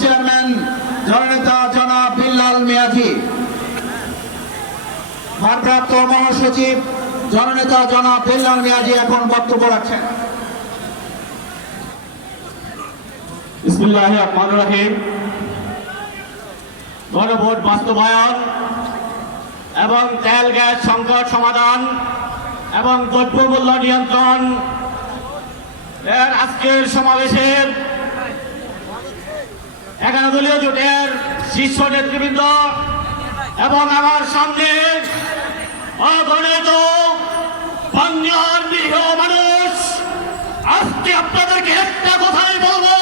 Chairman জননেতা জনাব বিল্লাল মিয়াজি, ভারপ্রাপ্ত মহাসচিব জননেতা জনাব বিল্লাল মিয়াজি এখন বক্তব্য রাখছেন। বিসমিল্লাহির রহমানির রহিম। গণভোট বাস্তবায়ন এবং তেল গ্যাস সংকট সমাধান এবং দ্রব্যমূল্য নিয়ন্ত্রণ এর আজকের সমাবেশের 11 দলীয় জোটের শীর্ষ নেতৃবৃন্দ এবং আমার সামনে অগণিত বাংলার নিরীহ মানুষ, আজকে আপনাদেরকে একটা কথাই বলবো,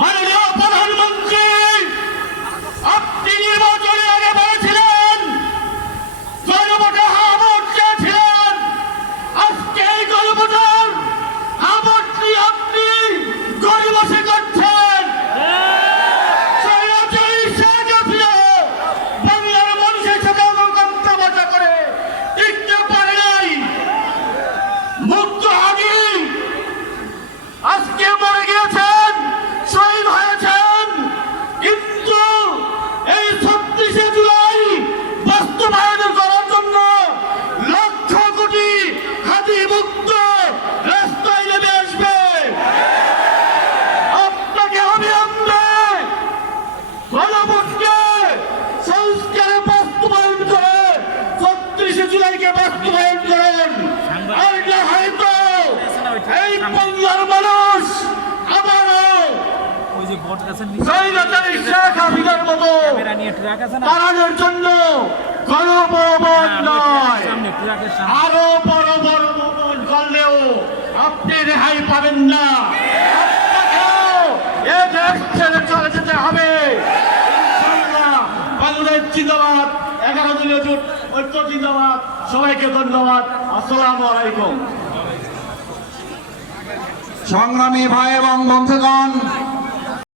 মাননীয় প্রধানমন্ত্রী আপনি নির্বাচনে আগে বলেছিলেন গণভোটে হ্যাঁ ভোট চেয়েছিলেন। আজকে এই গণভোটের হ্যাঁ ভোট নিয়ে আপনি গরিবসী করছেন। বাংলার মানুষের সাথে গণতন্ত্র করে টিকতে পারে নাই। মুক্ত হাজি আজকে মরে গিয়েছেন, শহীদ হয়েছেন, কিন্তু এই 36শে জুলাই বাস্তবায়ন করার জন্য লক্ষ কোটি হাজি মুক্ত রাস্তায় নেমে আসবে। আপনাকে অবিলম্বে গণভোটকে সংস্কারে বাস্তবায়ন করে 36শে জুলাইকে বাস্তবায়ন করেন। আর না হয়তো এই বাংলার মানুষ আবারও শেখ হাসিনার মতো তাড়ানোর জন্য গণভবন নয়, আরো বড় বড় ভবন করলেও আপনি রেহাই পাবেন না। আপনাকেও এ দেশ ছেড়ে চলে যেতে হবে ইনশাআল্লাহ। বাংলাদেশ জিন্দাবাদ, 11 দলীয় জোট ঐক্য জিন্দাবাদ। সবাইকে ধন্যবাদ। আসসালামু আলাইকুম। সংগ্রামী ভাই এবং বন্ধুগণ,